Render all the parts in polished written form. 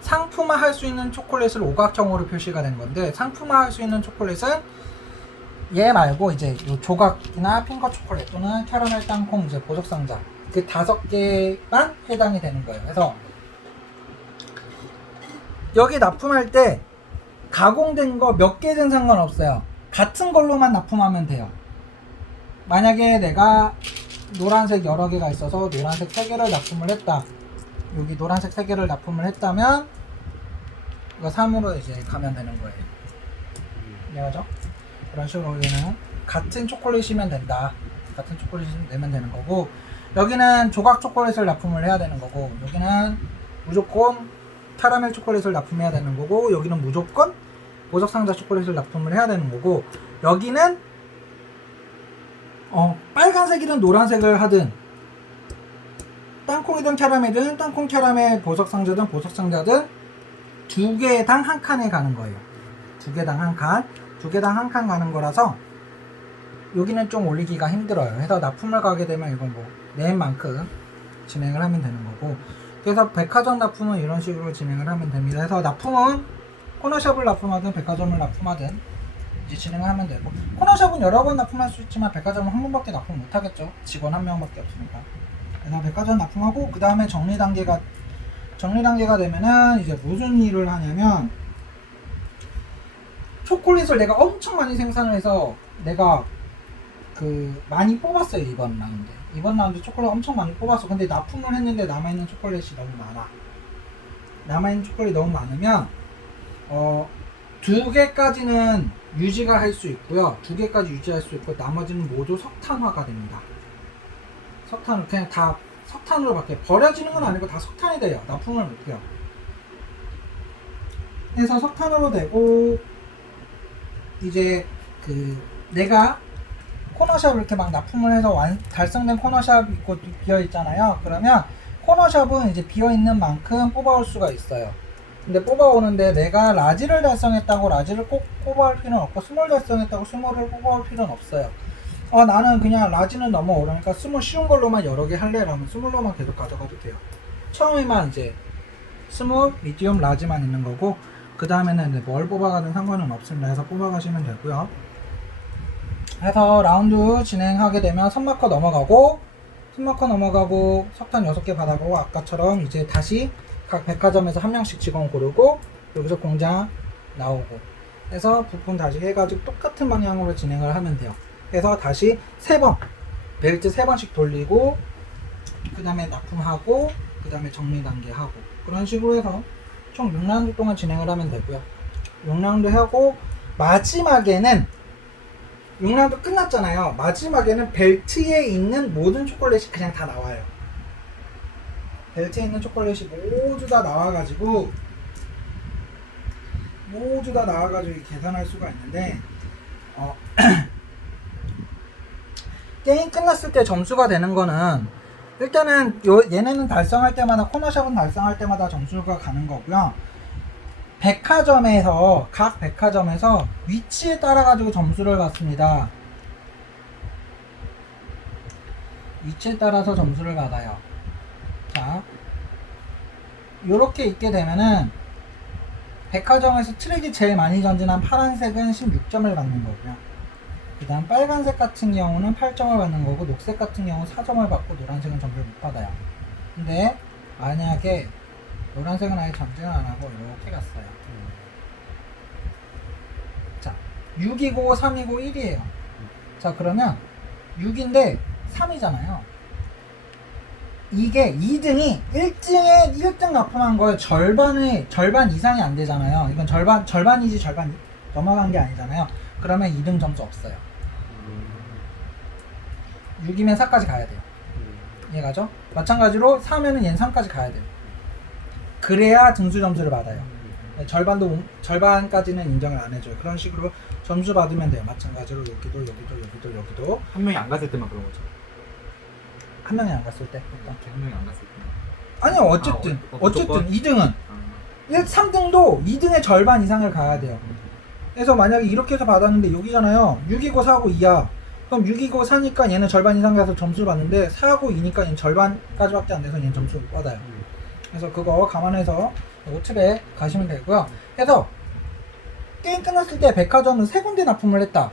상품화할 수 있는 초콜릿을 오각형으로 표시가 된 건데, 상품화할 수 있는 초콜릿은 얘 말고 이제 요 조각이나 핑거 초콜릿 또는 캐러멜 땅콩 이제 보석 상자 그 5개만 해당이 되는 거예요. 그래서 여기 납품할 때 가공된 거 몇 개든 상관없어요. 같은 걸로만 납품하면 돼요. 만약에 내가 노란색 여러 개가 있어서 노란색 3개를 납품을 했다. 여기 노란색 3개를 납품을 했다면 이거 3으로 이제 가면 되는 거예요. 이해가죠? 그런 식으로 여기는 같은 초콜릿이면 된다. 같은 초콜릿이면 내면 되는 거고, 여기는 조각 초콜릿을 납품을 해야 되는 거고, 여기는 무조건 캐러멜 초콜릿을 납품해야 되는 거고, 여기는 무조건 보석 상자 초콜릿을 납품을 해야 되는 거고, 여기는 빨간색이든 노란색을 하든 땅콩이든 캐러멜이든 땅콩 캐러멜 보석 상자든 보석 상자든 2개당 한 칸에 가는 거예요. 2개당 한 칸. 2개당 한 칸 가는 거라서 여기는 좀 올리기가 힘들어요. 그래서 납품을 가게 되면 이건 뭐 낸 만큼 진행을 하면 되는 거고, 그래서 백화점 납품은 이런 식으로 진행을 하면 됩니다. 그래서 납품은 코너샵을 납품하든 백화점을 납품하든 이제 진행을 하면 되고, 코너샵은 여러 번 납품할 수 있지만 백화점은 한 번밖에 납품 못 하겠죠. 직원 한 명밖에 없으니까. 그래서 백화점 납품하고, 그 다음에 정리 단계가 되면은 이제 무슨 일을 하냐면, 초콜릿을 내가 엄청 많이 생산을 해서 내가 많이 뽑았어요. 이번 라운드 초콜릿 엄청 많이 뽑았어. 근데 납품을 했는데 남아있는 초콜릿이 너무 많아. 남아있는 초콜릿이 너무 많으면 2개까지는 유지가 할 수 있고요. 2개까지 유지할 수 있고, 나머지는 모두 석탄화가 됩니다. 석탄을 그냥 다 석탄으로 바뀌어요. 버려지는 건 아니고 다 석탄이 돼요. 납품을 못해요. 그래서 석탄으로 되고, 이제 내가 코너샵을 이렇게 막 납품을 해서 달성된 코너샵이 있고 비어 있잖아요. 그러면 코너샵은 이제 비어 있는 만큼 뽑아올 수가 있어요. 근데 뽑아오는데 내가 라지를 달성했다고 라지를 꼭 뽑아올 필요는 없고, 스몰 달성했다고 스몰을 뽑아올 필요는 없어요. 나는 그냥 라지는 너무 어려우니까 스몰 쉬운 걸로만 여러 개 할래 라면 스몰로만 계속 가져가도 돼요. 처음에만 이제 스몰, 미디움, 라지만 있는 거고, 그 다음에는 뭘 뽑아가든 상관은 없습니다. 해서 뽑아가시면 되고요. 해서 라운드 진행하게 되면 선마커 넘어가고 석탄 6개 받아가고, 아까처럼 이제 다시 각 백화점에서 한 명씩 직원 고르고, 여기서 공장 나오고 해서 부품 다시 해가지고 똑같은 방향으로 진행을 하면 돼요. 그래서 다시 3번 벨트 3번씩 돌리고, 그 다음에 납품하고, 그 다음에 정리 단계 하고, 그런 식으로 해서 총 6라운드 동안 진행을 하면 되고요. 6라운드 하고 마지막에는 6라운드 끝났잖아요. 마지막에는 벨트에 있는 모든 초콜릿이 그냥 다 나와요. 벨트에 있는 초콜릿이 모두 다 나와가지고 계산할 수가 있는데, 게임 끝났을 때 점수가 되는 거는, 일단은 얘네는 달성할 때마다, 코너샵은 달성할 때마다 점수가 가는 거고요. 각 백화점에서 위치에 따라 가지고 점수를 받습니다. 위치에 따라서 점수를 받아요. 자, 요렇게 있게 되면은 백화점에서 트랙이 제일 많이 전진한 파란색은 16점을 받는 거고요. 그 다음 빨간색 같은 경우는 8점을 받는 거고, 녹색 같은 경우는 4점을 받고, 노란색은 점수를 못 받아요. 근데 만약에 노란색은 아예 전진을 안 하고 이렇게 갔어요. 자, 6이고 3이고 1이에요. 자, 그러면 6인데 3이잖아요. 이게 2등이 1등 납품한 거에 절반 이상이 안 되잖아요. 이건 절반이지 절반 넘어간 게 아니잖아요. 그러면 2등 점수 없어요. 6이면 4까지 가야 돼요. 이해가죠? 마찬가지로 4면은 얘는 3까지 가야 돼요. 그래야 등수 점수를 받아요. 절반까지는 인정을 안 해줘요. 그런 식으로 점수 받으면 돼요. 마찬가지로 여기도 한 명이 안 갔을 때만 그런 거죠. 한 명이 안 갔을 때. 이렇게 한 명이 안 갔을 때. 아니요, 어쨌든 무조건? 2등은 3등도 2등의 절반 이상을 가야 돼요. 그래서 만약에 이렇게 해서 받았는데 여기잖아요. 6이고 4고 2야. 그럼 6이고 4니까 얘는 절반 이상 가서 점수를 받는데, 4고 2니까 얘는 절반까지밖에 안 돼서 얘는 점수를 못 받아요. 그래서 그거 감안해서 틀에 가시면 되고요. 그래서 게임 끝났을 때 백화점은 3군데 납품을 했다.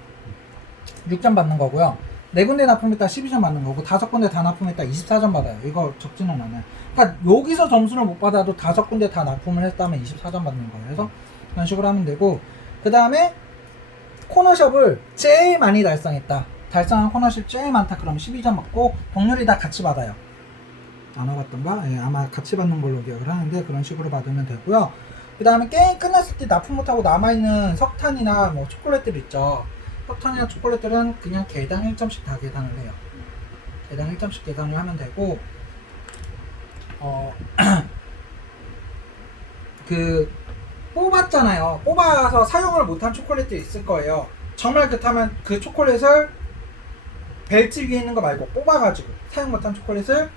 6점 받는 거고요. 4군데 납품했다 12점 받는 거고 5군데 다 납품했다 24점 받아요. 이거 적지는 않아요. 그러니까 여기서 점수를 못 받아도 5군데 다 납품을 했다면 24점 받는 거예요. 그래서 그런 식으로 하면 되고, 그 다음에 코너숍을 제일 많이 달성했다. 달성한 코너숍 제일 많다. 그럼 12점 받고 동률이 다 같이 받아요. 나눠봤던가? 예, 아마 같이 받는 걸로 기억을 하는데 그런 식으로 받으면 되고요. 그 다음에 게임 끝났을 때 납품 못하고 남아있는 석탄이나 뭐 초콜릿들 있죠. 석탄이나 초콜릿들은 그냥 개당 1점씩 다 계산을 해요. 개당 1점씩 계산을 하면 되고, 그 뽑았잖아요. 뽑아서 사용을 못한 초콜릿들이 있을 거예요. 정말 그렇다면 그 초콜릿을 벨트 위에 있는 거 말고 뽑아가지고 사용 못한 초콜릿을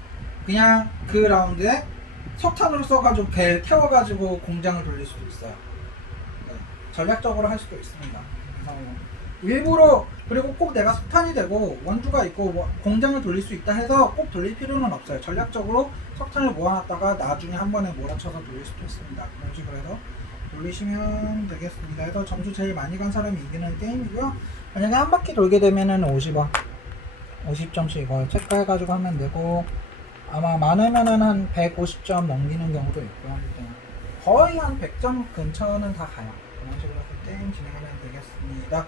그냥 그 라운드에 석탄으로 써가지고 벨 태워가지고 공장을 돌릴 수도 있어요. 네, 전략적으로 할 수도 있습니다. 그래서 일부러, 그리고 꼭 내가 석탄이 되고 원주가 있고 뭐 공장을 돌릴 수 있다 해서 꼭 돌릴 필요는 없어요. 전략적으로 석탄을 모아놨다가 나중에 한 번에 몰아쳐서 돌릴 수도 있습니다. 그런 식으로 해서 돌리시면 되겠습니다. 그래서 점수 제일 많이 간 사람이 이기는 게임이고요. 만약에 한 바퀴 돌게 되면은 50원, 50점씩 이걸 체크해가지고 하면 되고, 아마 많으면은 한 150점 넘기는 경우도 있고요. 거의 한 100점 근처는 다 가요. 그런 식으로 해서 게임 진행하면 되겠습니다.